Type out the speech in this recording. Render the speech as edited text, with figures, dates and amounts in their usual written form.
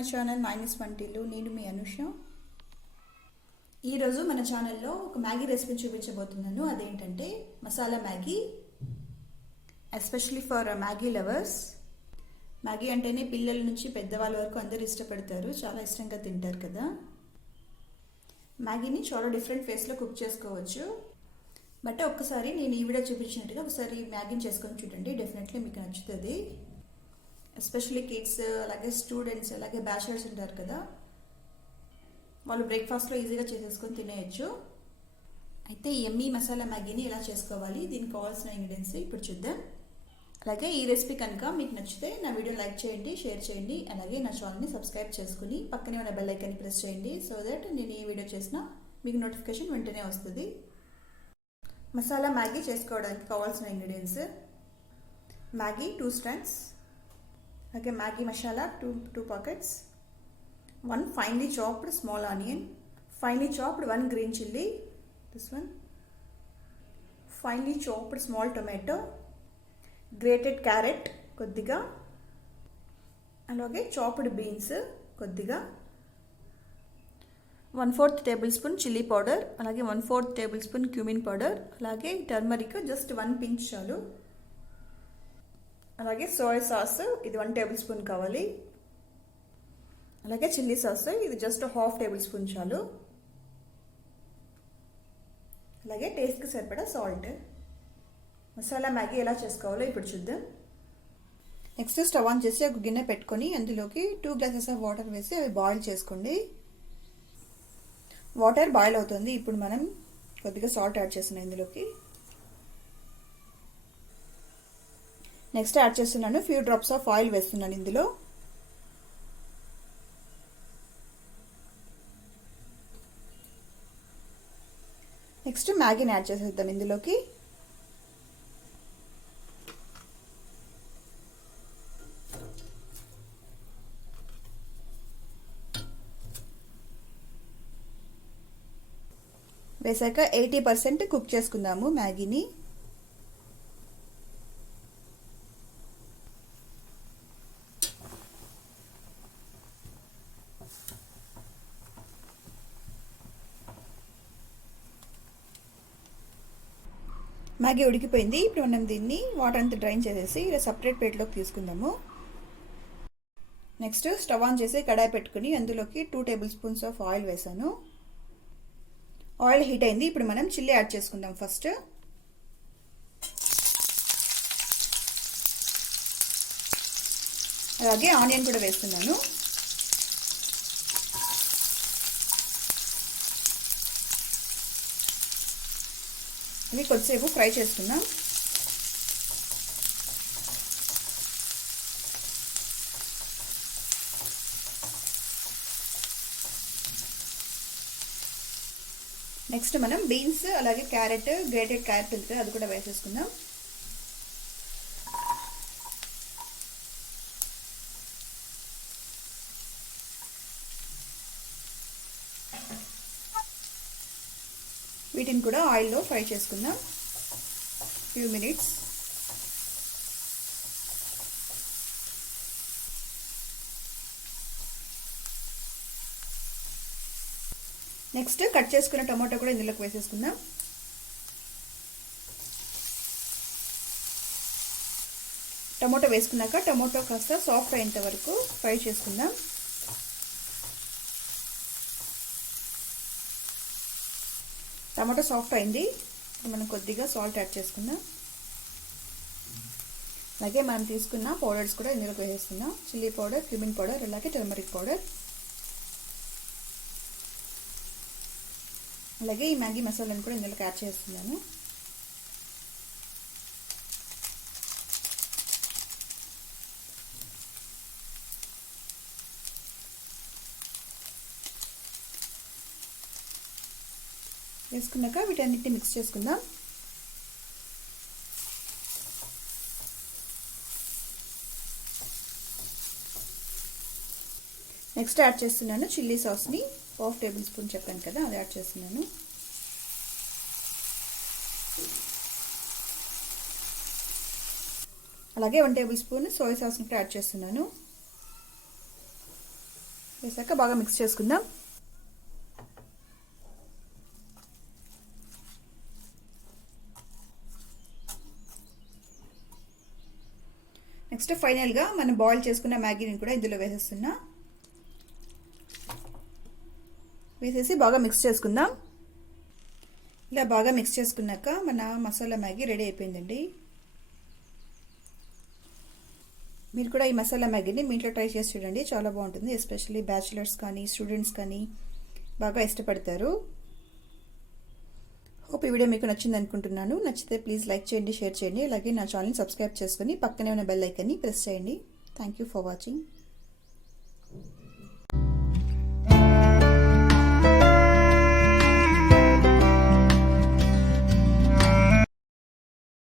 My channel minus వంటిల్లు. నేను మీ అనుష. ఈరోజు మన ఛానల్లో ఒక మ్యాగీ రెసిపీ చూపించబోతున్నాను. అదేంటంటే masala Maggi, especially for Maggi lovers. Maggi అంటేనే పిల్లల నుంచి పెద్దవాళ్ళ వరకు అందరూ ఇష్టపడతారు, చాలా ఇష్టంగా తింటారు కదా. మ్యాగీని చాలా డిఫరెంట్ వేస్లో కుక్ చేసుకోవచ్చు. బట్ ఒక్కసారి నేను ఈ వీడియో చూపించినట్టుగా ఒకసారి మ్యాగీని చేసుకొని చూడండి, డెఫినెట్లీ మీకు నచ్చుతుంది. ఎస్పెషల్లీ కిడ్స్, అలాగే స్టూడెంట్స్, అలాగే బ్యాచిలర్స్ ఉంటారు కదా, వాళ్ళు బ్రేక్ఫాస్ట్లో ఈజీగా చేసేసుకొని తినేయచ్చు. అయితే ఈ ఎమ్మీ మసాలా మ్యాగీని ఎలా చేసుకోవాలి, దీనికి కావాల్సిన ఇంగ్రీడియంట్స్ ఇప్పుడు చూద్దాం. అలాగే ఈ రెసిపీ కనుక మీకు నచ్చితే నా వీడియో లైక్ చేయండి, షేర్ చేయండి, అలాగే నా ఛానల్ని సబ్స్క్రైబ్ చేసుకుని పక్కనే ఉన్న బెల్ ఐకాన్ని ప్రెస్ చేయండి, సో దట్ నేను ఏ వీడియో చేసినా మీకు నోటిఫికేషన్ వెంటనే వస్తుంది. మసాలా మ్యాగీ చేసుకోవడానికి కావాల్సిన ఇంగ్రీడియంట్స్: మ్యాగీ 2 స్టాండ్స్, అలాగే Maggi masala 2 packets, 1 finely chopped small onion, finely chopped 1 green chilli, this one, finely chopped small tomato, grated carrot కొద్దిగా, అలాగే చాప్డ్ బీన్స్ కొద్దిగా, 1/4 టేబుల్ స్పూన్ చిల్లీ పౌడర్, అలాగే 1/4 టేబుల్ స్పూన్ క్యూమిన్ పౌడర్, అలాగే turmeric just 1 పించ్ చాలు, అలాగే soya sauce ఇది 1 table spoon కావాలి, అలాగే చిల్లీ సాస్ ఇది జస్ట్ 1/2 టేబుల్ స్పూన్ చాలు, అలాగే టేస్ట్కి సరిపడా సాల్ట్. మసాలా మ్యాగీ ఎలా చేసుకోవాలో ఇప్పుడు చూద్దాం. నెక్స్ట్ స్టవ్ ఆన్ చేసి ఒక గిన్నె పెట్టుకొని అందులోకి 2 గ్లాసెస్ ఆఫ్ వాటర్ వేసి అవి బాయిల్ చేసుకోండి. వాటర్ బాయిల్ అవుతుంది, ఇప్పుడు మనం కొద్దిగా సాల్ట్ యాడ్ చేస్తున్నాం ఇందులోకి. నెక్స్ట్ యాడ్ చేస్తున్నాను ఫ్యూ డ్రాప్స్ ఆఫ్ ఆయిల్ వేస్తున్నాను ఇందులో. నెక్స్ట్ మ్యాగీని యాడ్ చేసేద్దాం ఇందులోకి. వేసాక 80% కుక్ చేసుకుందాము మ్యాగీని. మ్యాగీ ఉడికిపోయింది, ఇప్పుడు మనం దీన్ని వాటర్ అంతా డ్రైన్ చేసేసి ఇలా సపరేట్ ప్లేట్లోకి తీసుకుందాము. నెక్స్ట్ స్టవ్ ఆన్ చేసి కడాయి పెట్టుకుని అందులోకి 2 టేబుల్ స్పూన్స్ ఆఫ్ ఆయిల్ వేసాను. ఆయిల్ హీట్ అయింది, ఇప్పుడు మనం చిల్లీ యాడ్ చేసుకుందాం ఫస్ట్. అలాగే ఆనియన్ కూడా వేస్తున్నాను. ఇవి కొద్దిసేపు ఫ్రై చేసుకుందాం. నెక్స్ట్ మనం బీన్స్, అలాగే క్యారెట్, గ్రేటెడ్ క్యారెట్ ఉంది అది కూడా వేసేసుకుందాం. వీటిని కూడా ఆయిల్లో ఫ్రై చేసుకుందాం ఫ్యూ మినిట్స్. నెక్స్ట్ కట్ చేసుకున్న టమాటో కూడా ఇందులోకి వేసేసుకుందాం. టమాటో వేసుకున్నాక టమాటో కాస్త సాఫ్ట్ అయ్యేంత వరకు ఫ్రై చేసుకుందాం. టమాటో సాఫ్ట్ అయింది, మనం కొద్దిగా సాల్ట్ యాడ్ చేసుకుందాం. అలాగే మనం తీసుకున్న పౌడర్స్ కూడా ఇందులోకి వేసేస్తున్నాం. చిల్లీ పౌడర్, క్యూమిన్ పౌడర్, అలాగే టర్మరిక్ పౌడర్, అలాగే ఈ మ్యాగీ మసాలాను కూడా ఇందులోకి యాడ్ చేస్తున్నాను. వేసుకున్నాక వీటన్నిటిని మిక్స్ చేసుకుందాం. నెక్స్ట్ యాడ్ చేస్తున్నాను చిల్లీ సాస్ని 1/2 టేబుల్ స్పూన్ చెప్పాను కదా, అది యాడ్ చేస్తున్నాను. అలాగే 1 టేబుల్ స్పూన్ సోయా సాస్ని కూడా యాడ్ చేస్తున్నాను. వేసాక బాగా మిక్స్ చేసుకుందాం. నెక్స్ట్ ఫైనల్గా మనం బాయిల్ చేసుకున్న మ్యాగీని కూడా ఇందులో వేసేస్తున్నా. వేసేసి బాగా మిక్స్ చేసుకుందాం. ఇలా బాగా మిక్స్ చేసుకున్నాక మన మసాలా మ్యాగీ రెడీ అయిపోయిందండి. మీరు కూడా ఈ మసాలా మ్యాగీని మీ ఇంట్లో ట్రై చేసి చూడండి, చాలా బాగుంటుంది. ఎస్పెషల్లీ బ్యాచిలర్స్ కానీ స్టూడెంట్స్ కానీ బాగా ఇష్టపడతారు. హోప్ ఈ వీడియో మీకు నచ్చింది అనుకుంటున్నాను. నచ్చితే ప్లీజ్ లైక్ చేయండి, షేర్ చేయండి. అలాగే నా ఛానల్ని సబ్స్క్రైబ్ చేసుకొని పక్కనే ఉన్న బెల్ ఐకాన్ని ప్రెస్ చేయండి. Thank you for watching.